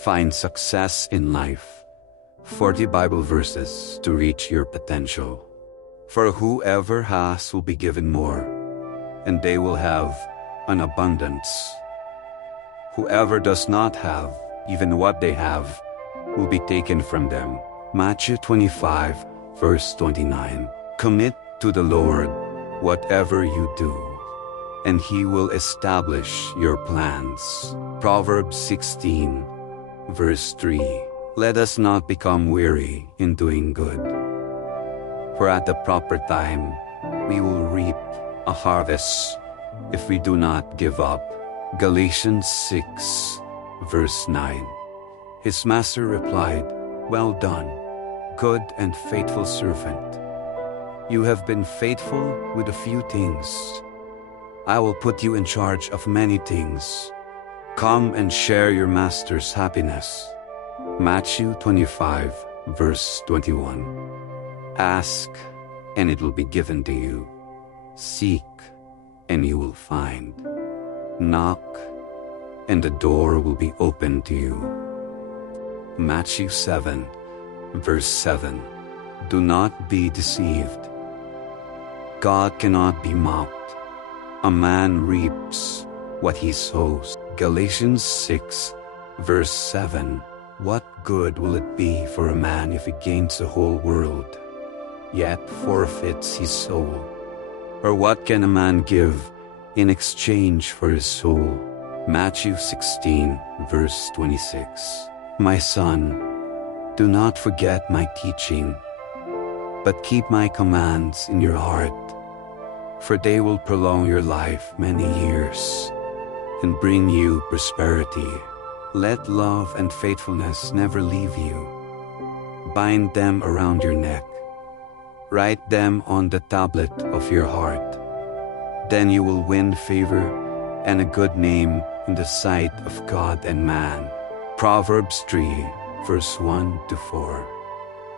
Find success in life. 40 Bible verses to reach your potential. For whoever has will be given more, and they will have an abundance. Whoever does not have, even what they have, will be taken from them. Matthew 25, verse 29. Commit to the Lord whatever you do, and He will establish your plans. Proverbs 16, verse 3. Let us not become weary in doing good, for at the proper time we will reap a harvest if we do not give up. Galatians 6, verse 9. His master replied, "Well done, good and faithful servant. You have been faithful with a few things. I will put you in charge of many things. Come and share your master's happiness." Matthew 25, verse 21. Ask, and it will be given to you. Seek, and you will find. Knock, and the door will be opened to you. Matthew 7, verse 7. Do not be deceived. God cannot be mocked. A man reaps what he sows. Galatians 6, verse 7. What good will it be for a man if he gains the whole world, yet forfeits his soul? Or what can a man give in exchange for his soul? Matthew 16, verse 26. My son, do not forget my teaching, but keep my commands in your heart, for they will prolong your life many years and bring you prosperity. Let love and faithfulness never leave you. Bind them around your neck. Write them on the tablet of your heart. Then you will win favor and a good name in the sight of God and man. Proverbs 3, verse 1 to 4.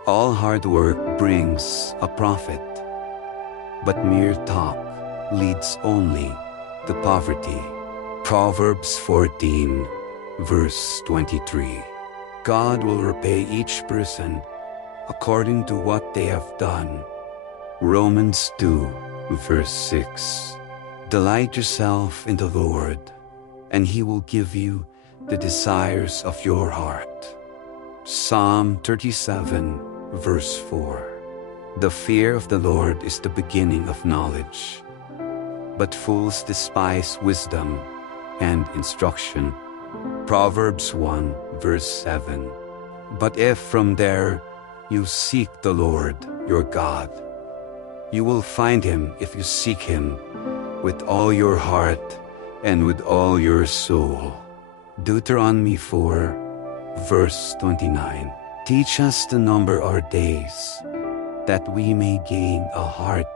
All hard work brings a profit, but mere talk leads only to poverty. Proverbs 14, verse 23. God will repay each person according to what they have done. Romans 2, verse 6. Delight yourself in the Lord, and He will give you the desires of your heart. Psalm 37, verse 4. The fear of the Lord is the beginning of knowledge, but fools despise wisdom and instruction. Proverbs 1, verse 7. But if from there you seek the Lord your God, you will find Him if you seek Him with all your heart and with all your soul. Deuteronomy 4, verse 29. Teach us to number our days, that we may gain a heart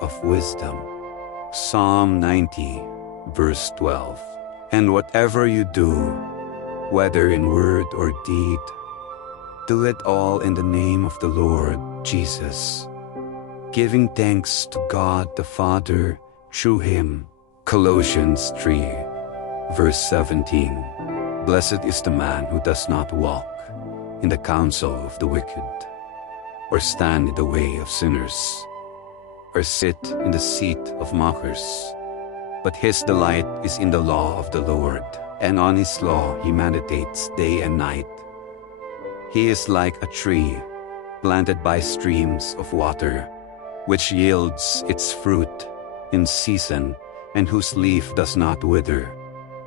of wisdom. Psalm 90, verse 12. And whatever you do, whether in word or deed, do it all in the name of the Lord Jesus, giving thanks to God the Father through Him. Colossians 3, verse 17. Blessed is the man who does not walk in the counsel of the wicked, or stand in the way of sinners, or sit in the seat of mockers. But his delight is in the law of the Lord, and on His law he meditates day and night. He is like a tree planted by streams of water, which yields its fruit in season, and whose leaf does not wither.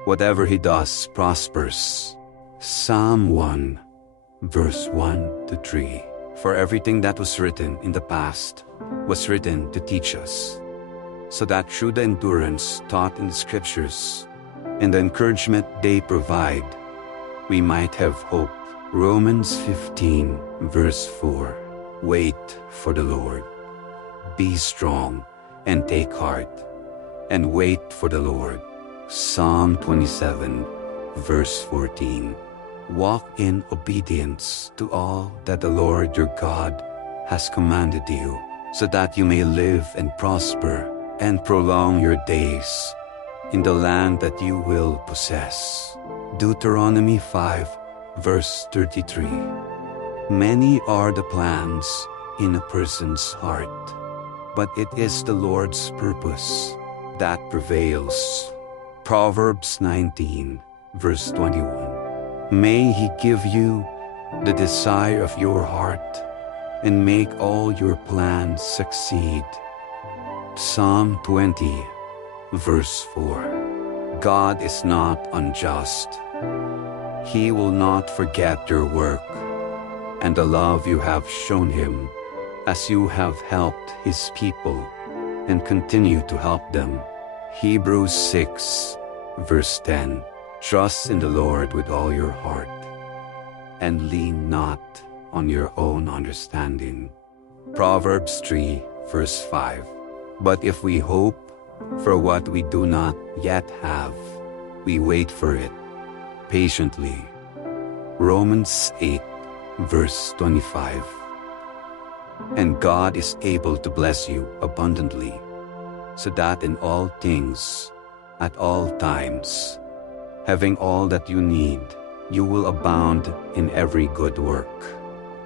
Whatever he does prospers. Psalm 1, verse 1 to 3. For everything that was written in the past was written to teach us, so that through the endurance taught in the Scriptures and the encouragement they provide, we might have hope. Romans 15, verse 4. Wait for the Lord. Be strong and take heart, and wait for the Lord. Psalm 27, verse 14. Walk in obedience to all that the Lord your God has commanded you, so that you may live and prosper and prolong your days in the land that you will possess. Deuteronomy 5, Verse 33. Many are the plans in a person's heart, but it is the Lord's purpose that prevails. Proverbs 19, verse 21. May He give you the desire of your heart and make all your plans succeed. Psalm 20, verse 4. God is not unjust. He will not forget your work and the love you have shown Him as you have helped His people and continue to help them. Hebrews 6, verse 10. Trust in the Lord with all your heart and lean not on your own understanding. Proverbs 3, verse 5. But if we hope for what we do not yet have, we wait for it patiently. Romans 8, verse 25. And God is able to bless you abundantly, so that in all things, at all times, having all that you need, you will abound in every good work.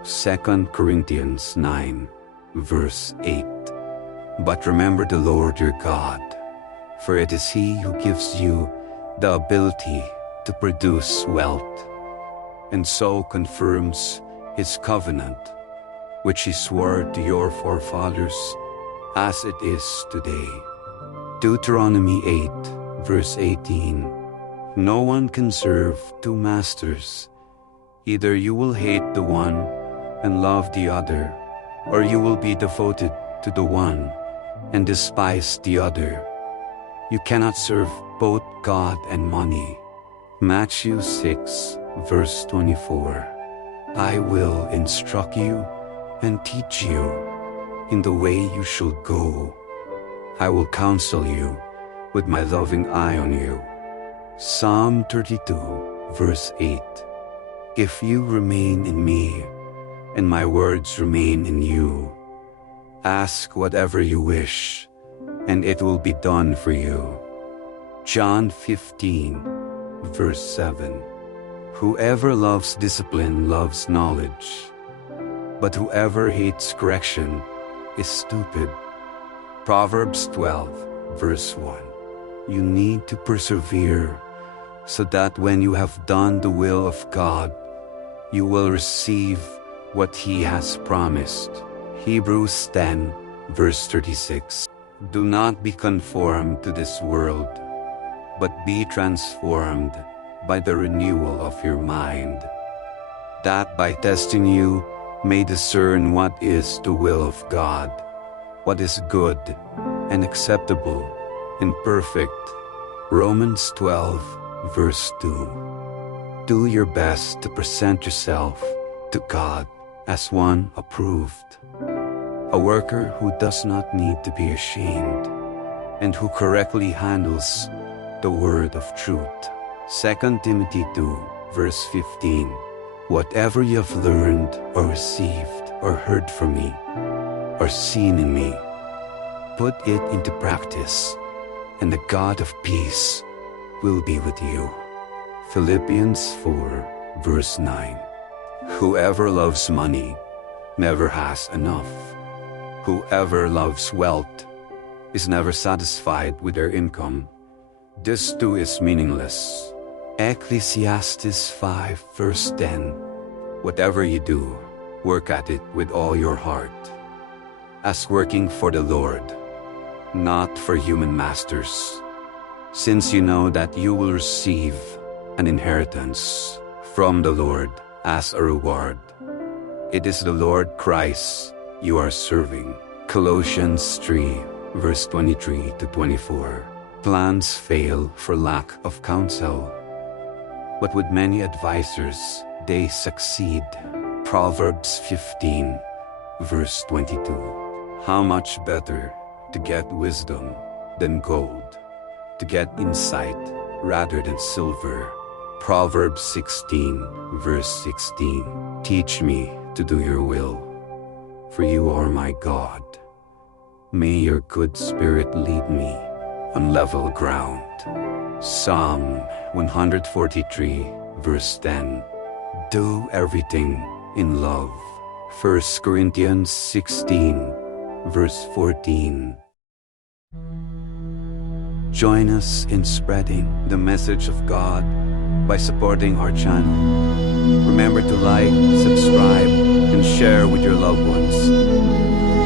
2 Corinthians 9, verse 8. But remember the Lord your God, for it is He who gives you the ability to produce wealth, and so confirms His covenant, which He swore to your forefathers, as it is today. Deuteronomy 8, verse 18. No one can serve two masters. Either you will hate the one and love the other, or you will be devoted to the one and despise the other. You cannot serve both God and money. Matthew 6, verse 24. I will instruct you and teach you in the way you should go. I will counsel you with my loving eye on you. Psalm 32, verse 8. If you remain in me, and my words remain in you, ask whatever you wish, and it will be done for you. John 15, verse 7. Whoever loves discipline loves knowledge, but whoever hates correction is stupid. Proverbs 12, verse 1. You need to persevere, so that when you have done the will of God, you will receive what He has promised. Hebrews 10, verse 36. Do not be conformed to this world, but be transformed by the renewal of your mind, that by testing you may discern what is the will of God, what is good and acceptable and perfect. Romans 12, verse 2. Do your best to present yourself to God as one approved, a worker who does not need to be ashamed, and who correctly handles the word of truth. 2 Timothy 2, verse 15. Whatever you have learned or received or heard from me or seen in me, put it into practice, and the God of peace will be with you. Philippians 4, verse 9. Whoever loves money never has enough. Whoever loves wealth is never satisfied with their income. This too is meaningless. Ecclesiastes 5, verse 10. Whatever you do, work at it with all your heart, as working for the Lord, not for human masters, since you know that you will receive an inheritance from the Lord as a reward. It is the Lord Christ you are serving. Colossians 3, verse 23 to 24. Plans fail for lack of counsel, but with many advisors they succeed. Proverbs 15, verse 22. How much better to get wisdom than gold, to get insight rather than silver. Proverbs 16, verse 16. Teach me to do your will, for you are my God. May your good spirit lead me on level ground. Psalm 143, verse 10. Do everything in love. 1 Corinthians 16, verse 14. Join us in spreading the message of God by supporting our channel. Remember to like, subscribe, and share with your loved ones.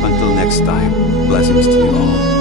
Until next time, blessings to you all.